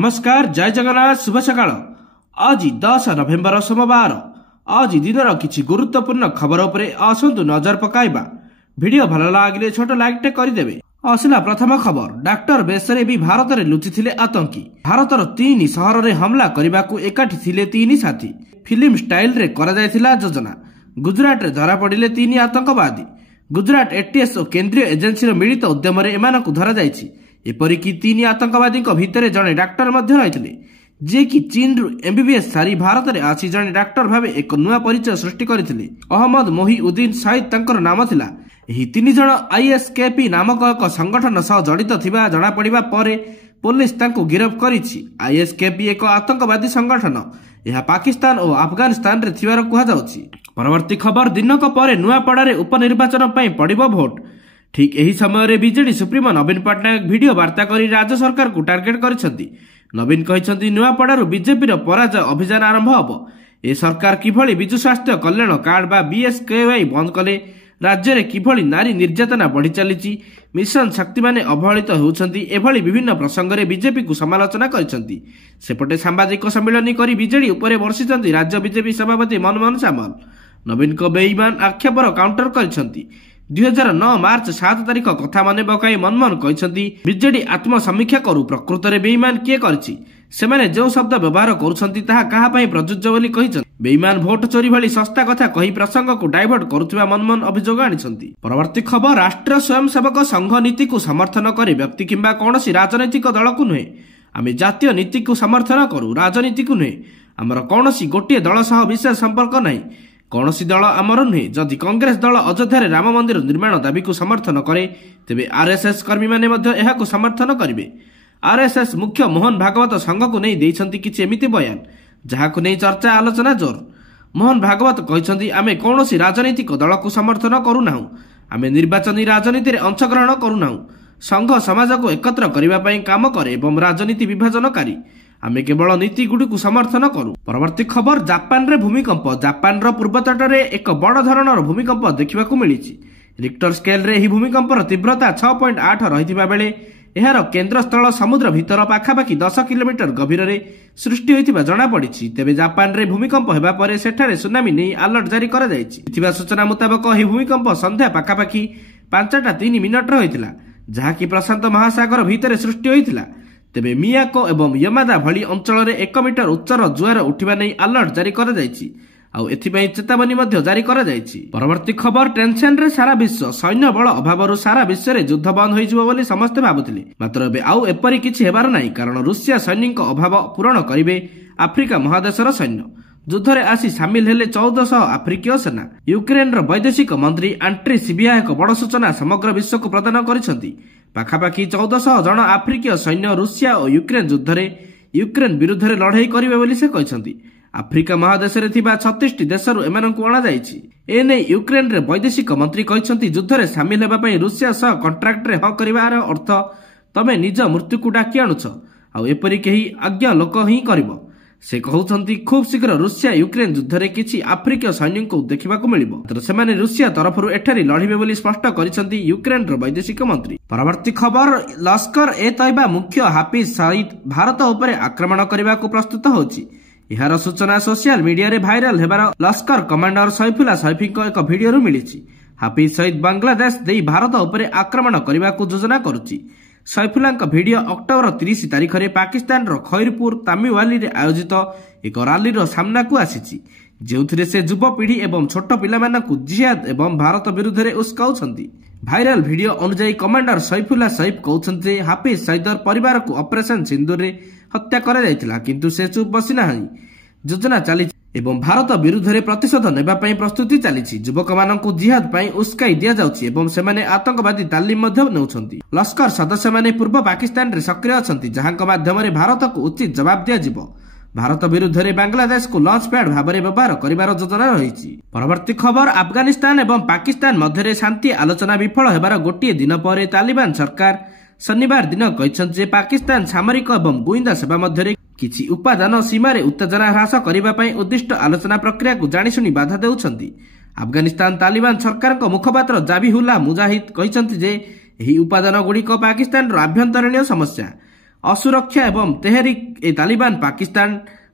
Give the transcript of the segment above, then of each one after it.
नमस्कार जय जगन्नाथ शुभ सकाळ। आज 10 नवेम्बर सोमवार। आज दिनर किछि गुरुत्वपूर्ण खबर उपरे आसंतु नजर पकाइबा। वीडियो भल लागिले छोट लाइक टे करिदेबे। आसिला प्रथम खबर। डॉक्टर बेसरे भी भारत रे लुचिथिले आतंकी। भारतर 3 सहर रे हमला करिबाकू एकाठी थिले 3 साथी। फिल्म स्टाइल रे करा जायथिला योजना। गुजरात रे धरा पड़िले 3 आतंकवादी। गुजरात एटीएस और केंद्रीय एजेंसी रो मिलित उद्यम रे एमानकू धरा जायछि। एपरिकी 3 आतंकवादी भितर जड़े डाक्टर रही जे कि चीन रु एमबीबीएस सारी भारत में आसी जड़े डाक्टर भाव एक नुआ परिचय सृष्टि करथिले। अहमद मोहिउद्दीन शाहिद तंकर नाम थिला। एही 3 जण आईएसकेपी नामक एक संगठन सह जड़ित थिबा जणा पड़िबा परे पुलिस तांको गिरफ्त करिछि। आईएसकेपी एक आतंकवादी संगठन। यह पाकिस्तान और अफगानिस्तान रे थिबार कुहा जाउछि। परवर्ती खबर। दिनक परे नुआपड़ारे उपनिर्वाचन पई पड़िबो भोट। ठीक यही समय बीजेडी सुप्रीमो नवीन पट्टनायक वीडियो वार्ता कर राज्य सरकार को टार्गेट कर नवीन कहते नुआपड़ारू बीजेपी पराजय अभियान आरंभ हम। ए सरकार किभली विजु स्वास्थ्य कल्याण कार्ड बा बीएसकेवाई बंद कले, राज्य में किभली नारी निर्यातना बढ़ी चली, मिशन शक्ति माने अवहेलित होउछंती, एभली विभिन्न प्रसंग में बीजेपी को समालोचना करछंती। सेपटे सांबादिक सम्मेलन कर बीजेडी उपरे वर्षिछंती राज्य बीजेपी सभापति मनमोहन सामल। नवीन को बेईमान आक्षेपर काउंटर करछंती। 2009 मार्च 7 तारिख कथा मन पकाई मनमोहन कहते बीजेडी आत्मसमीक्षा करू प्रकृत में बेईमान किए करछि। सेमाने जो शब्द व्यवहार करुछंती ताहा काहा पई प्रযোज्य बोली कहिछंती। बेईमान भोट चोरी भली सस्ता कथा कही प्रसंग को डाइवर्ट करुथिबा मनमोहन अभियोग आनिछंती। परवर्ती खबर। राष्ट्रीय स्वयंसेवक संघ नीति को समर्थन करे व्यक्ति किंबा कौनसी राजनैतिक दल को नुहे। आमे जातीय नीति को समर्थन करू, राजनीति को नुहे। आमर कौनसी गोटे दल सह विशेष संपर्क नहीं। कौनसी दल आमर नुहे। जदि कांग्रेस दल अयोध्या राम मंदिर निर्माण दाबी को समर्थन करे तेबे आरएसएस कर्मी माने मध्य एहा को समर्थन करिवे। आरएसएस मुख्य मोहन भागवत संघ को नहीं देइछंती किछि एमिति बयान जहा को नहीं चर्चा आलोचना जोर। मोहन भागवत कहछंती आमे कौनसी राजनीतिक दल को समर्थन करू नाहु। आमे निर्वाचनी राजनीति रे अंशग्रहण करू नाहु। संघ समाज को एकत्र करिबा पई काम करे एवं राजनीति विभाजनकारी। आमे केवल नीति गुडी को समर्थन करू। परवर्ती खबर। जापान रे भूमिकंप। जापान रो पूर्व तट रे एक बड़ धरणर भूमिकंप देखिबाकू मिलिछि। रिक्टर स्केल रे ही भूमिकंपर तीव्रता 6.8 रहिथिबा बेले एहार केंद्र स्थल समुद्र भितर पाखापाखि 10 किलोमीटर गभीर रे सृष्टि होइथिबा जणा पड़िछि। तेबे जापान रे भूमिकंप हेबा परे सेठारे सुनामी नै अलर्ट जारी करा जायछि। इथिबा सूचना मुताबिक ही भूमिकंप संध्या पाखापाखि 5:03 मिनिट होइथिला, जहा कि प्रशांत महासागर भितर सृष्टि होइथिला। तेबे मियाको एवं यमादा भली अंचल रे 1 मीटर उच्चर जुआर उठिबा नै अलर्ट जारी करा जायछि। आउ एथिपई चेतावनी मध्य जारी करा जायछि। परवर्ती खबर। टेंशन रे सारा विश्व। सैन्य बल अभावरु सारा विश्व रे युद्ध बंद होइजिबो बोली समस्त भाबुथिले, मात्र एबे आउ एपरि किछि हेबार नाही, कारण रूसिया सैनिक अभाव पूरण करिवे आफ्रिका महादेशर सैन्य। युद्ध रे आसी सामिल हेले 1400 आफ्रिकीय सेना। यूक्रेन रो वैदेशिक मंत्री आंट्री सिबिया एक बड़ सूचना समग्र विश्व को प्रदान करिसंती। पाखापाखि 1400 जन आफ्रिकीय सैन्य रूसिया और यूक्रेन युद्ध रे यूक्रेन विरुद्ध रे लड़ाई करिवे बोली से कहछंती। आफ्रिका महादेश रे थिबा 36 देशरु एमानकु अणा जायछि। एने यूक्रेन रे वैदेशिक मंत्री कहछंती युद्ध रे सामिल हेबा पई रूसिया सह कॉन्ट्रैक्ट रे ह करिवार अर्थ तमे निज मृत्यु को डाकी आनुछ, आ एपरि केही आज्ञा लोक ही करिवो। से कहउछंती खूब शीघ्र रूसिया यूक्रेन युद्ध रे किछि आफ्रिकीय सैन्य को देखिबाकू मिलिबो, मात्र सेमाने रूसिया तरफरु एठारी लढिबे बोली स्पष्ट करिसंती यूक्रेन रो वैदेशिक मंत्री। परवर्ती खबर। लश्कर ए तैयबा मुख्य हाफिज सईद भारत उपरे आक्रमण करिबाकू प्रस्तुत होछि। यार सूचना सोशल मीडिया रे भाइराल हेबार लश्कर कमांडर सैफुल्लाह सैफी को एक वीडियो रु मिलिछि। हाफिज सईद बांग्लादेश देई भारत उपरे आक्रमण करिबाकू योजना करुछि। सैफुल्लाह का वीडियो अक्टोबर 30 तारिख रे पाकिस्तान रो खैरपुर तामिवाली रे आयोजित एक रैली रो सामना को आसीछि, जेउथिरे से युवपीढ़ी एवं छोट पिलामानकु जिहाद एवं भारत विरुद्ध रे उस्काउछंती। भाइराल वीडियो अनुसार कमांडर सैफुल्लाह सैफ कहउछंती हाफिज सईदर परिवार को ऑपरेशन सिंदूर रे हत्या करा जायतिला, किंतु से चुप बसी नाही। योजना चली एवं भारत विरुद्ध रे प्रतिशोध नेबा पई प्रस्तुति चलीछि। युवक मानकु जिहाद पई उस्काई दिया जाउछि एवं सेमाने आतंकवादी तालीम मध्य नेउछंती। लश्कर सदस्य माने पूर्व पाकिस्तान रे सक्रिय अछंती, जहांक माध्यम रे भारत को उचित जवाब दिया जिवो। भारत विरुद्ध रे बांग्लादेश को लॉन्च पैड भाव में व्यवहार करिवार योजना रहिछि। परवर्ती खबर। अफगानिस्तान एवं पाकिस्तान मध्य रे शांति आलोचना विफल हेबार गोटिए दिन पर तालिबान सरकार शनिवार दिन कहछन्ते जे पाकिस्तान सामरिक एवं गुइंदा सेवा मध्य रे किछि उपादान सीमा रे उत्तेजना ह्रास करिबा पई उद्दिष्ट आलोचना प्रक्रिया को जानिशुनी बाधा देउछन्ती। अफगानिस्तान तालिबान सरकार को मुखपात्र जाबिहुल्लाह मुजाहिद कहछन्ते जे एही उपादान गुडी को पाकिस्तान रो आभ्यंतरीण समस्या। असुरक्षा एवं तेहरिक ए तालिबान पाकिस्तान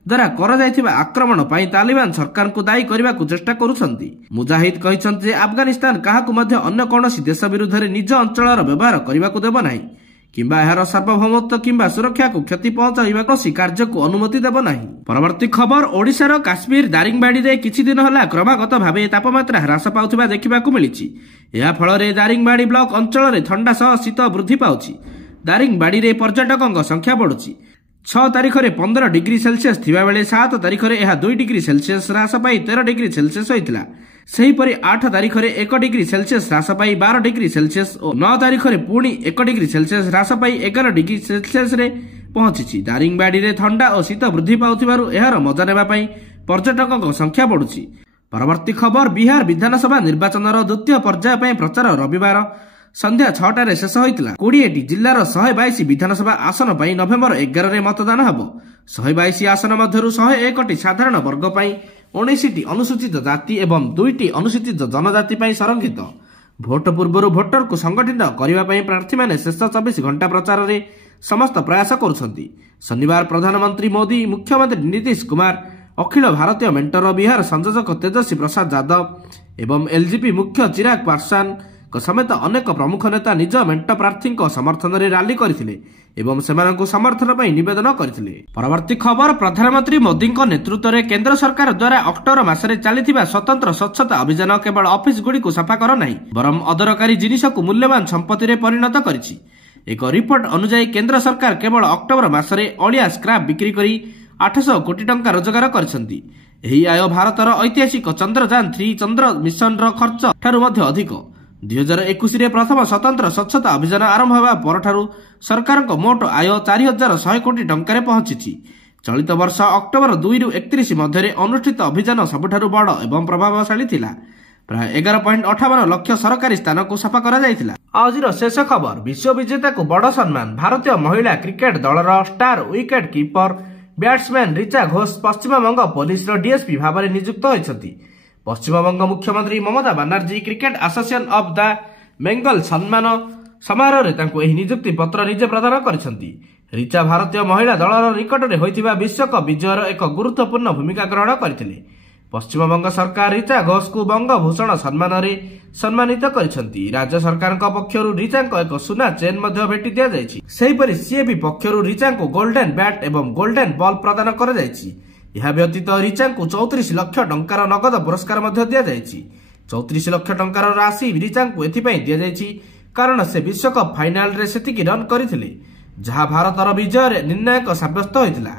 द्वारा कराଯାଇଥିବା आक्रमण ପାଇଁ तालिबान सरकारକୁ दायी କରିବାକୁ ଚେଷ୍ଟା କରୁଛନ୍ତି। ମୁଜାହିଦ କହିଛନ୍ତି ଯେ ଆଫଗାନିସ୍ତାନ କାହାକୁ ମଧ୍ୟ ଅନ୍ୟ କୌଣସି ଦେଶ ବିରୁଦ୍ଧରେ ନିଜ ଅଞ୍ଚଳର ବ୍ୟବହାର କରିବାକୁ ଦେବ ନାହିଁ କିମ୍ବା ଏହାର ସାର୍ବଭୌମତ୍ୱ କିମ୍ବା ସୁରକ୍ଷାକୁ କ୍ଷତି ପହଞ୍ଚାଇବା କୌଣସି କାର୍ଯ୍ୟକୁ ଅନୁମତି ଦେବ ନାହିଁ। ପରବର୍ତ୍ତୀ ଖବର, ଓଡ଼ିଶାର କାଶ୍ମୀର ଦାରିଙ୍ଗବାଡିରେ କିଛି ଦିନ ହେଲା କ୍ରମାଗତ ଭାବେ ତାପମାତ୍ରା ହ୍ରାସ ପାଉଥିବା ଦେଖିବାକୁ ମିଳିଛି। ଏହା ଫଳରେ ଦାରିଙ୍ଗବାଡି ବ୍ଲକ ଅଞ୍ଚଳରେ ଥଣ୍ଡା ସହ ଶୀତ ବୃଦ୍ଧି ପାଉଛି। ଦାରିଙ୍ଗବାଡିରେ ପର୍ଯ୍ୟଟକଙ୍କ ସଂଖ୍ୟା ବଢୁଛି। 6 ତାରିଖରେ 15 ଡିଗ୍ରୀ ସେଲସିୟସ୍ ଥିବାବେଳେ 7 ତାରିଖରେ ଏହା 2 ଡିଗ୍ରୀ ସେଲସିୟସ୍ ହ୍ରାସ ପାଇ 13 ଡିଗ୍ରୀ ସେଲସିୟସ୍ ହୋଇଥିଲା। ସେହିପରି 8 ତାରିଖରେ 1 ଡିଗ୍ରୀ ସେଲସିୟସ୍ ହ୍ରାସ ପାଇ 12 ଡିଗ୍ରୀ ସେଲସିୟସ୍ ଓ 9 ତାରିଖରେ ପୁଣି 1 ଡିଗ୍ରୀ ସେଲସିୟସ୍ ହ୍ରାସ ପାଇ 11 ଡିଗ୍ରୀ ସେଲସିୟସ୍ରେ ପହଞ୍ଚିଛି। ଦାରିଙ୍ଗବାଡିରେ ଥଣ୍ଡା ଓ ଶୀତ ବୃଦ୍ଧି ପାଉଥିବାରୁ ଏହାର ମଜା ନେବା ପାଇଁ ପର୍ଯ୍ୟଟକଙ୍କ ସଂଖ୍ୟା ବଢୁଛି। ପରବର୍ତ୍ତୀ ଖବର, ବିହାର ବିଧାନସଭା ନିର୍ବାଚନର ଦ୍ୱିତୀୟ ପର୍ଯ୍ୟାୟ ପାଇଁ ପ୍ରଚାର ରବିବାର ସନ୍ଧ୍ୟା 6ଟାରେ ଶେଷ ହୋଇଥିଲା। 20ଟି ଜିଲ୍ଲାର 122 ବିଧାନସଭା ଆସନ ପାଇଁ ନଭେମ୍ବର 11ରେ ମତଦାନ ହେବ। 122 ଆସନ ମଧ୍ୟରୁ 101ଟି ସାଧାରଣ ବର୍ଗ ପାଇଁ, 19ଟି ଅନୁସୂଚିତ ଜାତି ଏବଂ 2ଟି ଅନୁସୂଚିତ ଜନଜାତି ପାଇଁ ସଂରକ୍ଷିତ। ଭୋଟ ପୂର୍ବରୁ ଭୋଟରକୁ ସଂଗଠିତ କରିବା ପାଇଁ ପ୍ରାର୍ଥୀମାନେ ଶେଷ 24 ଘଣ୍ଟା ପ୍ରଚାରରେ ସମସ୍ତ ପ୍ରୟାସ କରୁଛନ୍ତି। ଶନିବାର ପ୍ରଧାନମନ୍ତ୍ରୀ ମୋଦି, ମୁଖ୍ୟମନ୍ତ୍ରୀ ନୀତିଶ କୁମାର, ଅଖିଳ ଭାରତୀୟ ମେଣ୍ଟର ବିହାର ସଂଯୋଜକ ତେଜସ୍ୱୀ ପ୍ରସାଦ ଯାଦବ ଏବଂ ଏଲଜେପି ମୁଖ୍ୟ ଚିରାଗ ପାସୱାନଙ୍କ ସମେତ ଅନେକ ପ୍ରମୁଖ ନେତା ନିଜ ମେଣ୍ଟ ପ୍ରାର୍ଥୀଙ୍କ ସମର୍ଥନରେ ରାଲି କରିଥିଲେ ଏବଂ ସେମାନଙ୍କୁ ସମର୍ଥନ ପାଇଁ ନିବେଦନ କରିଥିଲେ। ପରବର୍ତ୍ତୀ ଖବର, ପ୍ରଧାନମନ୍ତ୍ରୀ ମୋଦିଙ୍କ ନେତୃତ୍ୱରେ କେନ୍ଦ୍ର ସରକାର ଦ୍ୱାରା ଅକ୍ଟୋବର ମାସରେ ଚାଲିଥିବା ସ୍ୱତନ୍ତ୍ର ସ୍ୱଚ୍ଛତା ଅଭିଯାନ କେବଳ ଅଫିସ ଗୁଡ଼ିକୁ ସଫା କର ନାହିଁ, ବରଂ ଅଦରକାରୀ ଜିନିଷକୁ ମୂଲ୍ୟବାନ ସମ୍ପତ୍ତିରେ ପରିଣତ କରିଛି। ଏକ ରିପୋର୍ଟ ଅନୁଯାୟୀ କେନ୍ଦ୍ର ସରକାର କେବଳ ଅକ୍ଟୋବର ମାସରେ ଅଳିଆ ସ୍କ୍ରାପ୍ ବିକ୍ରି କରି 800 କୋଟି ଟଙ୍କା ରୋଜଗାର କରିଛନ୍ତି। ଏହି ଆୟ ଭାରତର ଐତିହାସିକ ଚନ୍ଦ୍ରଯାନ-3 ଚନ୍ଦ୍ର ମିଶନର ଖର୍ଚ୍ଚ ଠାରୁ ମଧ୍ୟ ଅଧିକ। 2021ରେ ପ୍ରଥମ ସ୍ୱତନ୍ତ୍ର ସ୍ୱଚ୍ଛତା ଅଭିଯାନ ଆରମ୍ଭ ହେବା ପରଠାରୁ ସରକାରଙ୍କ ମୋଟ ଆୟ 4100 କୋଟି ଟଙ୍କାରେ ପହଞ୍ଚିଛି। ଚଳିତ ବର୍ଷ ଅକ୍ଟୋବର 2ରୁ 31 ମଧ୍ୟରେ ଅନୁଷ୍ଠିତ ଅଭିଯାନ ସବୁଠାରୁ ବଡ଼ ଏବଂ ପ୍ରଭାବଶାଳୀ ଥିଲା। ପ୍ରାୟ 11.58 ଲକ୍ଷ ସରକାରୀ ସ୍ଥାନକୁ ସଫା କରାଯାଇଥିଲା। ଆଜିର ଶେଷ ଖବର, ବିଶ୍ୱବିଜେତାକୁ ବଡ଼ ସମ୍ମାନ। ଭାରତୀୟ ମହିଳା କ୍ରିକେଟ ଦଳର star wicket keeper batsman Richa Ghosh Paschimbanga ପୋଲିସର ଡିଏସ୍ପି ଭାବରେ ନିଯୁକ୍ତ ହୋଇଛନ୍ତି। ପଶ୍ଚିମବଙ୍ଗ ମୁଖ୍ୟମନ୍ତ୍ରୀ Mamata Banerjee cricket association of the Bengal ସମ୍ମାନ ସମାରୋହରେ ତାଙ୍କୁ ଏହି ନିଯୁକ୍ତି ପତ୍ର ନିଜେ ପ୍ରଦାନ କରିଛନ୍ତି। ରିଚା ଭାରତୀୟ ମହିଳା ଦଳର ନିକଟରେ ହୋଇଥିବା ବିଶ୍ୱକପ୍ ବିଜୟର ଏକ ଗୁରୁତ୍ୱପୂର୍ଣ୍ଣ ଭୂମିକା ଗ୍ରହଣ କରିଥିଲେ। ପଶ୍ଚିମବଙ୍ଗ ସରକାର ରିଚା ଘୋଷଙ୍କୁ ବଙ୍ଗଭୂଷଣ ସମ୍ମାନରେ ସମ୍ମାନିତ କରିଛନ୍ତି। ରାଜ୍ୟ ସରକାରଙ୍କ ପକ୍ଷରୁ ରିଚାଙ୍କ ଏକ ସୁନା ଚେନ୍ ମଧ୍ୟ ଭେଟି ଦିଆଯାଇଛି। ସେହିପରି ସିଏବି ପକ୍ଷରୁ ରିଚାଙ୍କୁ ଗୋଲ୍ଡେନ୍ ବ୍ୟାଟ୍ ଏବଂ ଗୋଲ୍ଡେନ୍ ବଲ୍ ପ୍ରଦାନ କରାଯାଇଛି। ଏହା ବ୍ୟତୀତ ରିଚାଙ୍କୁ 34 ଲକ୍ଷ ଟଙ୍କାର ନଗଦ ପୁରସ୍କାର ମଧ୍ୟ ଦିଆଯାଇଛି। 34 ଲକ୍ଷ ଟଙ୍କାର ରାଶି ରିଚାଙ୍କୁ ଏଥିପାଇଁ ଦିଆଯାଇଛି କାରଣ ସେ ବିଶ୍ୱକପ୍ ଫାଇନାଲରେ ସେତିକି ରନ୍ କରିଥିଲେ, ଯାହା ଭାରତର ବିଜୟରେ ନିର୍ଣ୍ଣାୟକ ସାବ୍ୟସ୍ତ ହୋଇଥିଲା।